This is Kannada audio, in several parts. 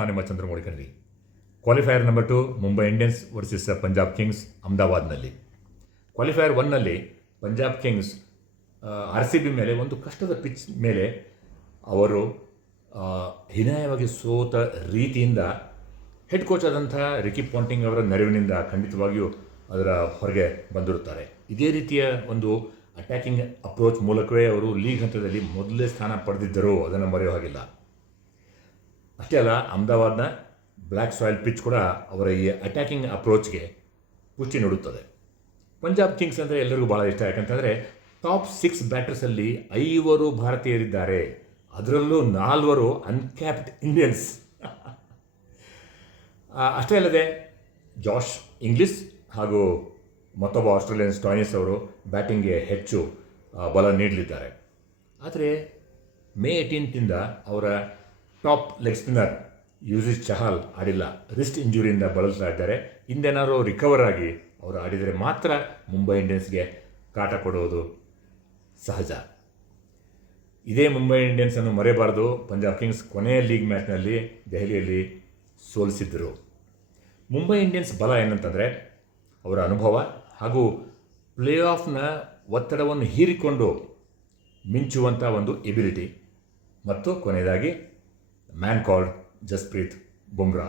ನಾನು ನಿಮ್ಮ ಚಂದ್ರಮೌಳಿ ಕಣ್ರಿ. Qualifier number 2 Mumbai Indians versus Punjab Kings ಅಹಮದಾಬಾದ್ನಲ್ಲಿ. ಕ್ವಾಲಿಫೈಯರ್ 1ನಲ್ಲಿ ಪಂಜಾಬ್ ಕಿಂಗ್ಸ್ RCB ಮೇಲೆ ಒಂದು ಕಷ್ಟದ ಪಿಚ್ ಮೇಲೆ ಅವರು ಹೀನಾಯವಾಗಿ ಸೋತ ರೀತಿಯಿಂದ ಹೆಡ್ ಕೋಚ್ ಆದಂಥ ರಿಕಿ ಪಾಂಟಿಂಗ್ ಅವರ ನೆರವಿನಿಂದ ಖಂಡಿತವಾಗಿಯೂ ಅದರ ಹೊರಗೆ ಬಂದಿರುತ್ತಾರೆ. ಇದೇ ರೀತಿಯ ಒಂದು ಅಟ್ಯಾಕಿಂಗ್ ಅಪ್ರೋಚ್ ಮೂಲಕವೇ ಅವರು ಲೀಗ್ ಹಂತದಲ್ಲಿ ಮೊದಲೇ ಸ್ಥಾನ ಪಡೆದಿದ್ದರು, ಅದನ್ನು ಮರೆಯೋ ಹಾಗಿಲ್ಲ. ಅಷ್ಟೇ ಅಲ್ಲ, ಅಹಮದಾಬಾದ್ನ ಬ್ಲ್ಯಾಕ್ ಸಾಯಿಲ್ ಪಿಚ್ ಕೂಡ ಅವರ ಈ ಅಟ್ಯಾಕಿಂಗ್ ಅಪ್ರೋಚ್ಗೆ ಪುಷ್ಟಿ ನೀಡುತ್ತದೆ. ಪಂಜಾಬ್ ಕಿಂಗ್ಸ್ ಅಂದರೆ ಎಲ್ಲರಿಗೂ ಭಾಳ ಇಷ್ಟ, ಯಾಕಂತಂದರೆ ಟಾಪ್ 6 ಬ್ಯಾಟರ್ಸಲ್ಲಿ 5 ಭಾರತೀಯರಿದ್ದಾರೆ, ಅದರಲ್ಲೂ 4 ಅನ್ಕ್ಯಾಪ್ಡ್ ಇಂಡಿಯನ್ಸ್. ಅಷ್ಟೇ ಅಲ್ಲದೆ ಜಾಶ್ ಇಂಗ್ಲಿಷ್ ಹಾಗೂ ಮತ್ತೊಬ್ಬ ಆಸ್ಟ್ರೇಲಿಯನ್ ಸ್ಟಾಯ್ನಿಸ್ ಅವರು ಬ್ಯಾಟಿಂಗ್ಗೆ ಹೆಚ್ಚು ಬಲ ನೀಡಲಿದ್ದಾರೆ. ಆದರೆ ಮೇ 18 ಅವರ top leg spinner Yuzvendra Chahal ಆಡಿಲ್ಲ, ರಿಸ್ಟ್ ಇಂಜುರಿಯಿಂದ ಬಳಲ್ತಾ ಇದ್ದಾರೆ. ಹಿಂದೇನಾದ್ರು ರಿಕವರ್ ಆಗಿ ಅವರು ಆಡಿದರೆ ಮಾತ್ರ ಮುಂಬೈ ಇಂಡಿಯನ್ಸ್ಗೆ ಕಾಟ ಕೊಡುವುದು ಸಹಜ. ಇದೇ ಮುಂಬೈ ಇಂಡಿಯನ್ಸನ್ನು ಮರೆಯಬಾರದು. ಪಂಜಾಬ್ ಕಿಂಗ್ಸ್ ಕೊನೆಯ ಲೀಗ್ ಮ್ಯಾಚ್ನಲ್ಲಿ ದೆಹಲಿಯಲ್ಲಿ ಸೋಲಿಸಿದ್ದರು. ಮುಂಬೈ ಇಂಡಿಯನ್ಸ್ ಬಲ ಏನಂತಂದರೆ ಅವರ ಅನುಭವ ಹಾಗೂ ಪ್ಲೇ ಆಫ್ನ ಒತ್ತಡವನ್ನು ಹೀರಿಕೊಂಡು ಮಿಂಚುವಂಥ ಒಂದು ಎಬಿಲಿಟಿ, ಮತ್ತು ಕೊನೆಯದಾಗಿ man called Jasprit Bumrah.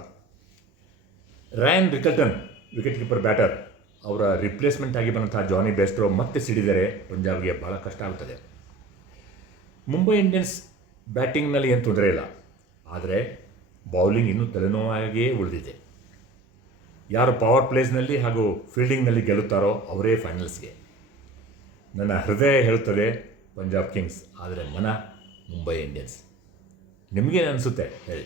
Ryan Rickelton wicket keeper batter, ಅವರ ರಿಪ್ಲೇಸ್ಮೆಂಟ್ ಆಗಿ ಬಂದಂಥ ಜಾನಿ ಬೇಸ್ಟ್ರೋ ಮತ್ತೆ ಸಿಡಿದರೆ ಪಂಜಾಬ್ಗೆ ಭಾಳ ಕಷ್ಟ ಆಗುತ್ತದೆ. ಮುಂಬೈ ಇಂಡಿಯನ್ಸ್ ಬ್ಯಾಟಿಂಗ್ನಲ್ಲಿ ಏನು ತೊಂದರೆ ಇಲ್ಲ, ಆದರೆ ಬೌಲಿಂಗ್ ಇನ್ನೂ ತಲೆನೋವಾಗಿಯೇ ಉಳಿದಿದೆ. ಯಾರು ಪವರ್ ಪ್ಲೇಸ್ನಲ್ಲಿ ಹಾಗೂ ಫೀಲ್ಡಿಂಗ್ನಲ್ಲಿ ಗೆಲ್ಲುತ್ತಾರೋ ಅವರೇ ಫೈನಲ್ಸ್ಗೆ. ನನ್ನ ಹೃದಯ ಹೇಳುತ್ತದೆ ಪಂಜಾಬ್ ಕಿಂಗ್ಸ್, ಆದರೆ ಮನ ಮುಂಬೈ ಇಂಡಿಯನ್ಸ್. ನಿಮಗೇನು ಅನಿಸುತ್ತೆ ಹೇಳಿ.